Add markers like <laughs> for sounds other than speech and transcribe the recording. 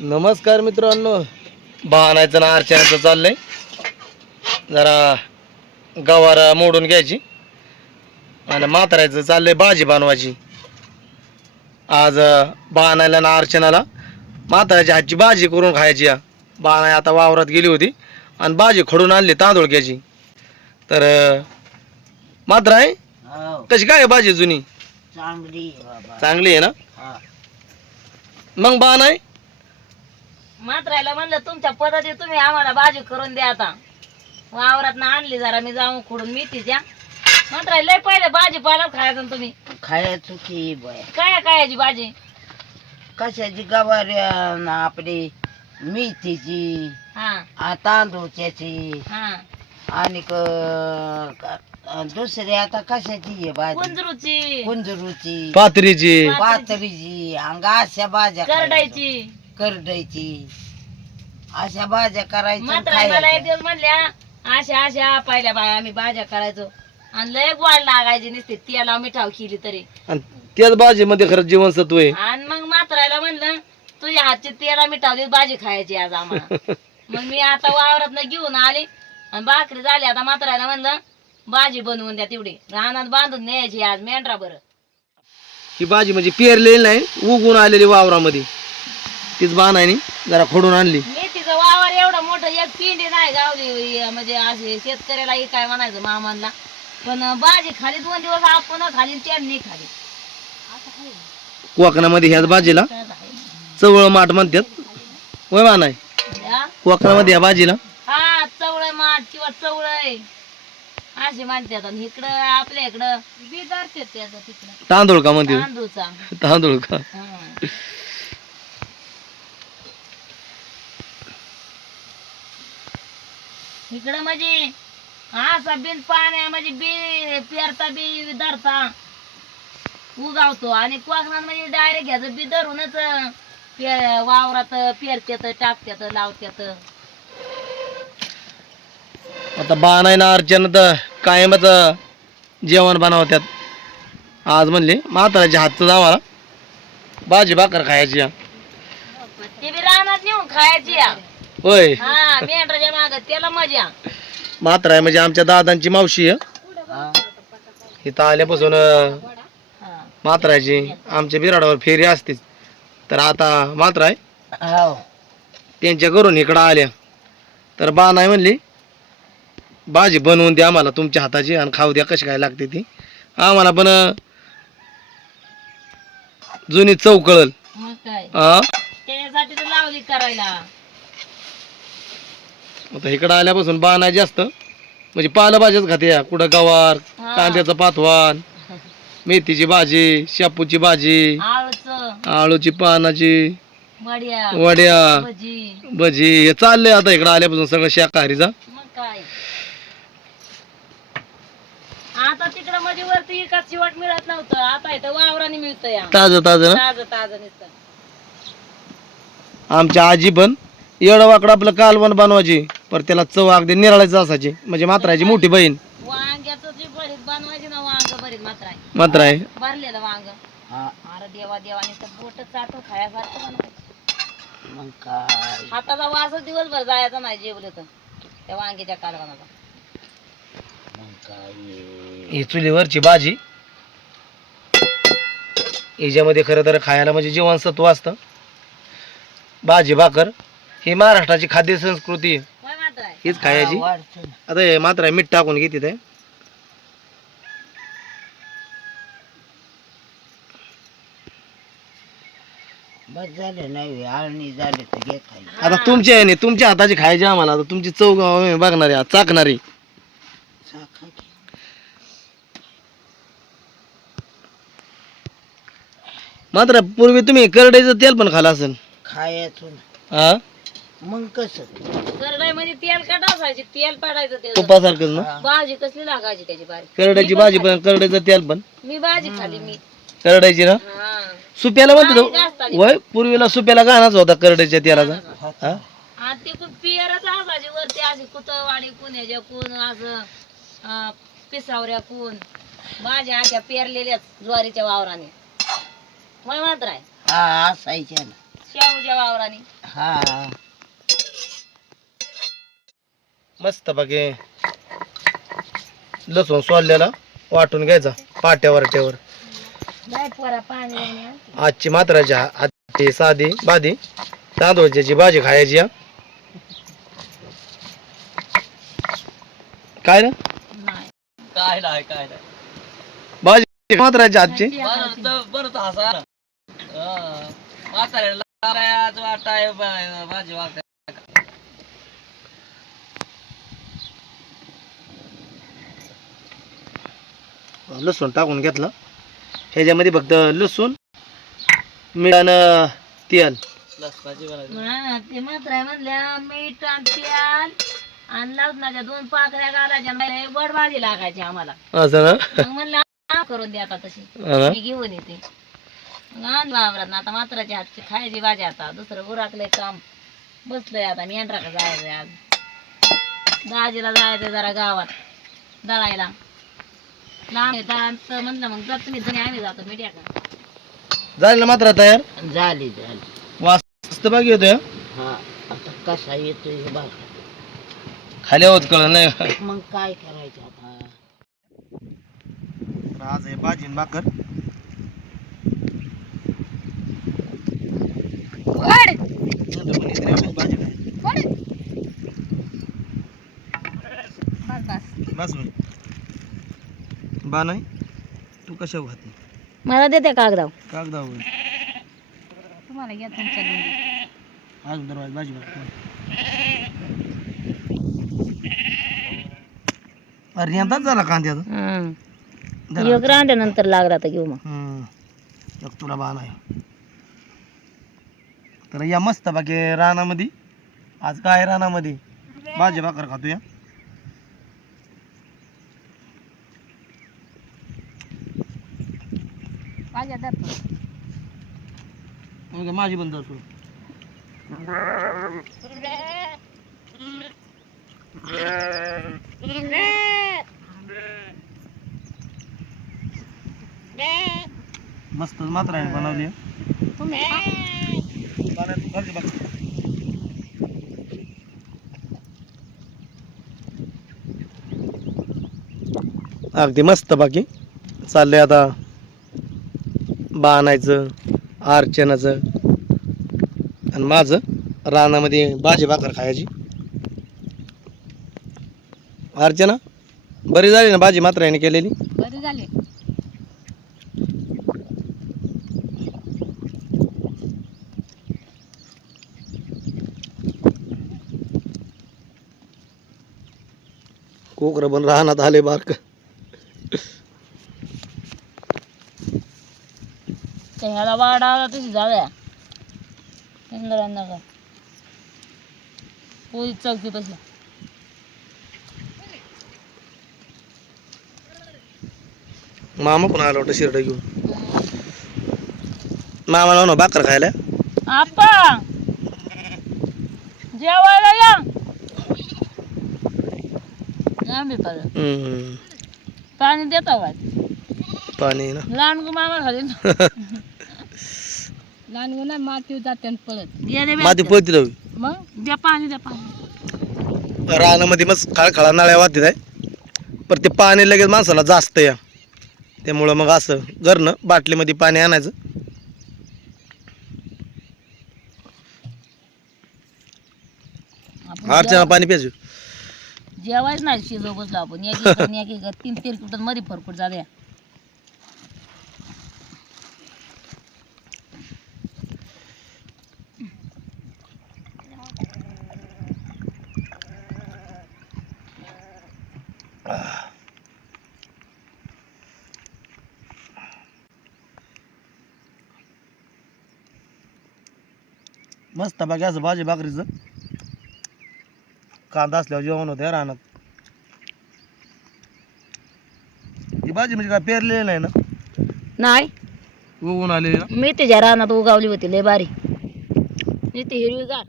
नमस्कार मित्रांनो. बहाणायचं ना अर्चनाचं चाललंय. जरा गवार मोडून घ्यायची. आणि म्हातारायचं चाललंय भाजी बनवायची. आज बहाणायला ना अर्चनाला म्हाताऱ्याच्या हातची भाजी करून खायची. या बहाणाय आता वावरात गेली होती. आणि भाजी खडून आणली तांदूळ घ्यायची. तर मात्र आहे कशी काय भाजी जुनी? चांगली आहे ना? हा. मग बहाण आहे मात्रायला म्हणलं तुमच्या पद्धती तुम्ही आम्हाला भाजी करून द्या आता. वावरात ना आणली जरा मी जाऊन खुडून मेथीच्या मात्र लय पहिले भाजीपाला खायचं ना तुम्ही. खायचं की बाय काय खायची भाजी? कशाची गवार आपली मेथीची हा. आ, तांदूळच्याची हा. आणि क- दुसरी आता कशाची आहे भाजी? कुंजरूची. कुंजरूची. पात्रीची. पातळीची अंगा अशा भाज्या खायच्या. करडायची करडायची. अशा भाज्या करायच्या मात्र आणि मला एक खायच्या. दिवस म्हणल्या अशा अशा पहिल्या बाया आम्ही भाज्या करायचो. आणि लय गोड लागायची नुसती तेला मिठाव केली तरी. आणि त्याच भाजीमध्ये खरंच जीवनसत्व आहे. आणि मग मात्रायला म्हणलं तुझ्या हातची तेला मिठावली भाजी खायची आज आम्हाला. <laughs> मग मी आता वावरात घेऊन आली आणि भाकरी झाली. आता मात्रायला म्हणलं भाजी बनवून द्या तेवढी. रानात बांधून न्यायची आज मेंढरा बरं. ही भाजी म्हणजे पेरलेली नाही उगून आलेली वावरामध्ये. तीच बाणायनी जरा खोडून आणली. मेथीचं वावर एवढं मोठं एक पिंडी नाही गावली म्हणजे असे शेतकऱ्याला हे काय म्हणायचं मामांना. पण भाजी खाली दोन दिवस आपण खाली त्यांनी खाली. आता आहे. कोकणामध्ये ह्याच भाजीला आहे. चवळ माठ म्हणतात. होय बाणाय हा? कोकणामध्ये ह्या भाजीला? हा चवळ माठ किंवा चवळ असे म्हणतात. आणि इकडं आपल्या इकडं बिदारते त्याचं तिकडं. तांदूळ का म्हणते? तांदूळचा. तांदूळ का? हा. इकडं म्हणजे असा बिन पाण्या म्हणजे बी पेरता बी धरता. उगावतो. आणि कोकणात म्हणजे डायरेक्ट घ्यायचं बी धरूनच पे- वावरात पेरत्यात टाकत्यात लावत्यात. आता बाणाय ना अर्चना तर कायमच जेवण बनवतात आज म्हणले म्हाताऱ्याच्या हातचं आम्हाला भाजी भाकर खायची. ते बी रानात नेऊन खायची या. होय. हा मेंढराच्या माग त्याला मजा. म्हातारा म्हणजे आमच्या दादांची मावशी आहे. हा. इथं आल्यापासून अं, हा. म्हाताराची आमच्या बिराडावर फेरी असतेच. तर आता मात्र आहे. हो त्यांच्या घरून इकडं आल्या. तर बा नाही म्हणली भाजी बनवून द्या आम्हाला तुमच्या हाताची आणि खाऊ द्या कशी काय लागते ती. आम्हाला पण अं, जुनी चव कळल. मग काय? हा त्याच्यासाठी तर लावली करायला. आता इकडं आल्यापासून बा नाही जास्त. म्हणजे पालेभाज्याच खाते कुठं गवार. कांद्याचं पातवान मेथीची भाजी शापूची भाजी आळूच. आळूची पानाची वड्या वड्या भजी. भजी. हे चाललंय आता इकडं आल्यापासून सगळं शाकाहारीचा. मग काय? आता तिकडं मध्ये वरती एकाच चिवट मिळत नव्हतं. आता इथं वावराने मिळतं या ताजं ताजं ना? ताजं ताजं नुसतं. आमच्या आजी पण एवढं वाकडं आपलं कालवण बनवायची. पर त्याला चव अगदी निराळायची असायची. म्हणजे मात्राची मोठी बहीण. वांग्याचं जे भरीत बनवायची ना वांग भरीत मात्र आहे मात्र आहे भरलेलं वांग. हा. अरे देवा देवाने तर बोट चाटून खायासारखं बनवायचं मग काय? हाताचा वासच दिवसभर जायचा नाही जेवलं तर. त्या वांग्याच्या कालवणाचा मग काय? ही चुलीवरची भाजी. याच्यामध्ये खरं तर खायला म्हणजे जीवनसत्व असतं. भाजी भाकर. ही महाराष्ट्राची खाद्य संस्कृती आहे. हीच खायची. ना. आता हे मात्र आहे, मीठ टाकून घेते ते बस झालं नाही आळणी झाली तर घे खाई आता तुमच्या हाताची खायची आम्हाला. आता तुमची चव आम्ही बघणारी आहे, साखर घे. मात्र पूर्वी तुम्ही करडईचं तेल पण खाला असेल. खायचं ना. हा मग कसं? करडाई म्हणजे तेल का टाकायची? तेल पाडायचं ते तुपासारखंच ना. भाजी कसली लागायची त्याची बारीक? करड्याची भाजी पण करड्याचं तेल पण? मी भाजी खाली मी. करडायची ना? हा. सुप्याला जास्त म्हणतो आली. वय पूर्वीला सुप्याला गाणाच होता करड्याच्या तेलाचा. हा. आणि ते पियरच असायची वरती अशी कुतवाडी कुण्याच्या कोण असं अं, पिसावऱ्या कोण. भाज्या अशा पेरलेल्याच ज्वारीच्या वावराने. मात्र आहे. हा असायच्या ना. शाहूच्या वावराने. हा. मस्त बाकी लसूण सोललेला वाटून घ्यायचा पाट्यावर आण. आजची मात्राची आजची साधी बाधी तांदूळची भाजी खायची हा. काय ना नाही. काय नाही काय नाही. भाजी मात्राची आजची. बरं हसा. हं. म्हाताऱ्याला भाजी वाटाय लसूण टाकून घेतलं. ह्याच्यामध्ये फक्त लसूण मीठ आणि तेल. ते मात्र आहे म्हणल्या मीठ आणि तेल. आणि लसणाच्या दोन पाकळ्या घालायच्या बड भाजी लागायची आम्हाला. असं ना? मग म्हणलं आ, करून द्या आता तशी. हा ना? मी घेऊन येते. मग आणलं वावरात आता मात्राच्या हातची खायची भाजी आता. दुसरं उराकलंय काम. बसलंय आता मेंढराकडे जायचंय आज. दाजीला जायचंय जरा गावात दळायला. लहान आहे दळायचं म्हणलं मग जात तुम्ही धनी आम्ही जातो मीडिया का झाली ना मात्रा तयार? झाली झाली. वास मस्त बाकी होतोय हा आता कसा येतोय हे बघ. खाली होत कळ नाही. मग काय करायचं आता? आज आहे भाजी भाकर भाजी काय बस बा नाही? तू कशा खाते मला देते कागदाव कागदावर. तुम्हाला घ्या तुमच्या दोघी. आज दरवाज भाजी भाकर अरे यंदाच झाला कांद्याचा? हं. जरा. एक रांड्यानंतर लागला तर घेऊ मग. हम्म. एक तुला बाण आहे. तर या मस्त बाकी रानामध्ये. आज काय रानामध्ये? भाजी भाकर खातो या माझ्या मग माझी बंद असू. मस्त मात्र आहे बनवली. अगदी मस्त बाकी. चालले आता बाणायचं अर्चनाचं आणि माझं रानामध्ये भाजी भाकर खायची. अर्चना बरी झाली ना भाजी मात्र याने केलेली? बरे झाले. कोकरं पण रानात आले बारक. तर ह्याला वाडा तशी जाऊया. इंद्रांना का पोलीस चौकी तशी मामा पण आला होता शिरडा घेऊन. मामा लावून भाकर खायला. आप्पा! जेवायला या. पाहिजे हम्म. पाणी देता वाट. पाणी ना. लहान गो मामा खाली. <laughs> माती जाते पळत. माती पळती राहू मग? द्या पाणी द्या पाणी. रानामध्ये मस्त खळखळा नळ्या वाहतीत आहे. पण ते पाणी लगेच माणसाला जास्त या. त्यामुळं मग असं घरनं बाटलीमध्ये पाणी आणायचं. अर्चना पाणी प्यायचं. जेवायच नाही बसलो आपण एक एक तीन तेल कुठं मध्ये फरफट जाऊया मस्त बाकी असं भाजी भाकरीचं. कांदा असल्यावर जेवण होतं रानात. ही भाजी म्हणजे काय पेरलेली नाही ना? नाही. उगवून आलेली ना? मी त्याच्या रानात उगावली होती लय बारी ती हिरवीगार.